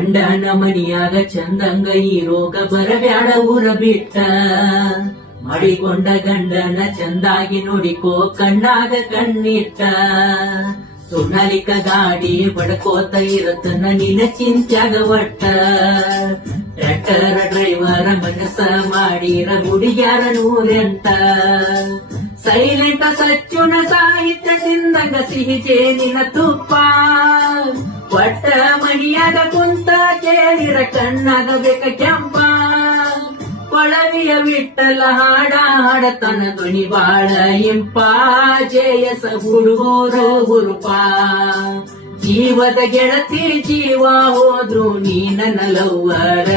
ಗಂಡನ ಮನಿಯಾಗ ಚಂದಂಗ ಈ ರೋಗ ಬರಬ್ಯಾಡ ಊರ ಬಿಟ್ಟ. ಮಾಡಿಕೊಂಡ ಗಂಡನ ಚಂದಾಗಿ ನೋಡಿಕೋ ಕಣ್ಣಾಗ ಕಣ್ಣಿಟ್ಟ. ಸುಣ್ಣಲಿಕ ಗಾಡಿ ಬಡ್ಕೋತ ಇರತನ ನಿನ ಚಿಂತ್ಯಾಗ ಒಟ್ಟ. ಟ್ರ್ಯಾಕ್ಟರ್ ಡ್ರೈವರ ಮನಸ ಮಾಡಿರ ಹುಡುಗ್ಯಾರ 108. ಸೈಲೆಂಟ ಸಚ್ಚುನ ಸಾಹಿತ್ಯ ತಿಂದಂಗ ಸಿಹಿ ಜೇನಿನ ತುಪ್ಪ. ಒಟ್ಟ ಮಣಿಯಾಗ ಕುಂತ ಕೇಳಿರ ಕಣ್ಣಾಗ ಬೇಕ ಕೆಂಪ. ಕೊಳವಿಯ ವಿಠಲ ಹಾಡ ಹಾಡತನ ಧ್ವನಿ ಬಾಳ ಇಂಪ. ಜಯಸ ಹುಡುಗೂರು ಗುರುಪ. ಜೀವದ ಗೆಳತಿ ಜೀವ ಹೋದ್ರು ನೀ ನನ್ನ ಲವ್ವರ.